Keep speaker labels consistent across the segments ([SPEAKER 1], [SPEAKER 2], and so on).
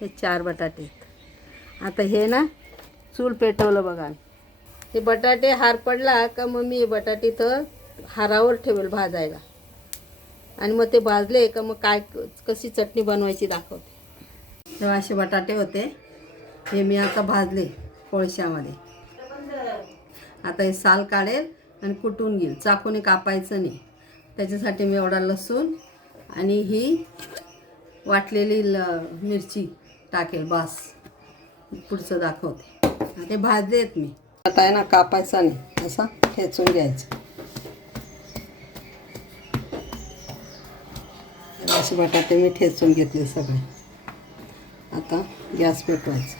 [SPEAKER 1] हे चार बटाटे आता हे ना चूल पेटवलं बघा. हे बटाटे हार पडला का मग मी बटाटे तर हारावर ठेवेल भाजायला. आणि मग ते भाजले का मग काय कशी चटणी बनवायची दाखवते. तेव्हा असे बटाटे होते. हे मी आता भाजले कोळशामध्ये. आता हे साल काढेल आणि कुटून घेईल. चाकूने कापायचं नाही. त्याच्यासाठी मी एवढा लसूण आणि ही वाटलेली ल मिरची. टाकेल बास. पुढचं दाखवते. भाज भाजलेत मी. आता आहे ना कापायचा नाही असा ठेचून घ्यायचं. असे बटाटे मी ठेचून घेतले सगळे. आता गॅस पेटवायचा.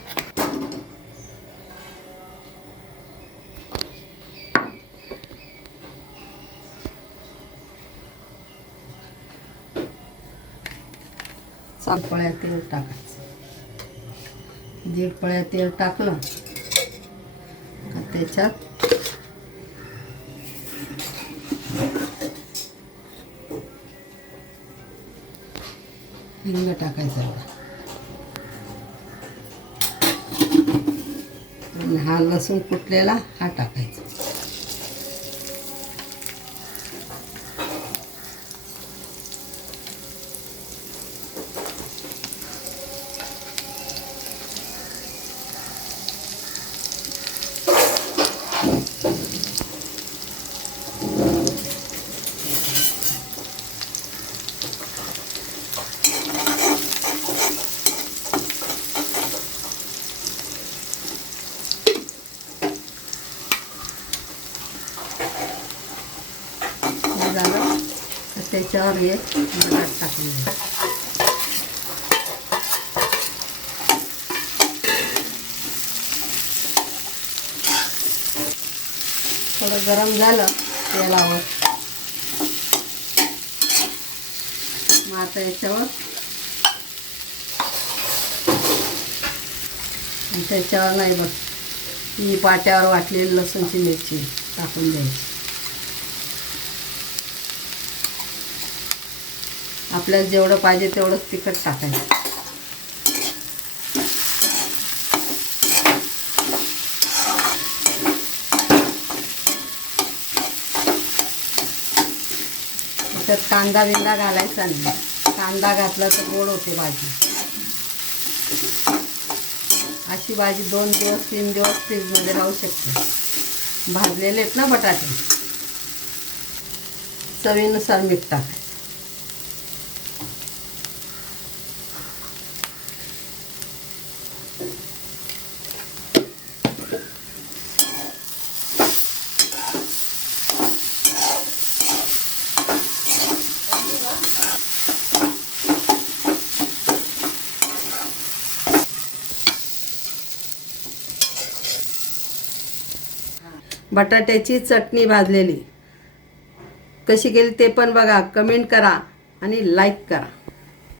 [SPEAKER 1] चांपळ्या तेल टाकायचं. दीड पळ्या तेल टाकलं. का त्याच्यात हिंग टाकायचा हा लसूण कुटलेला हा टाकायचा हे झालं तर त्याच्यावर हे बटाट टाकून थोडं गरम झालं तेलावर मग आता याच्यावर आणि त्याच्यावर नाही बघ ही पाट्यावर वाटलेली लसूणची मिरची टाकून द्यायची. आपल्याला जेवढं पाहिजे तेवढंच तिखट टाकायचं. त्याच्यात कांदा बिंदा घालायचा नाही. कांदा घातला तर गोड होते भाजी. अशी भाजी दोन दिवस तीन दिवस फ्रीजमध्ये राहू शकते. भाजलेले आहेत ना बटाटे? चवीनुसार मीठ टाकायचं. बटाट्याची चटणी भाजलेली. कशी केली ते पण बघा कमेंट करा आणि लाईक करा.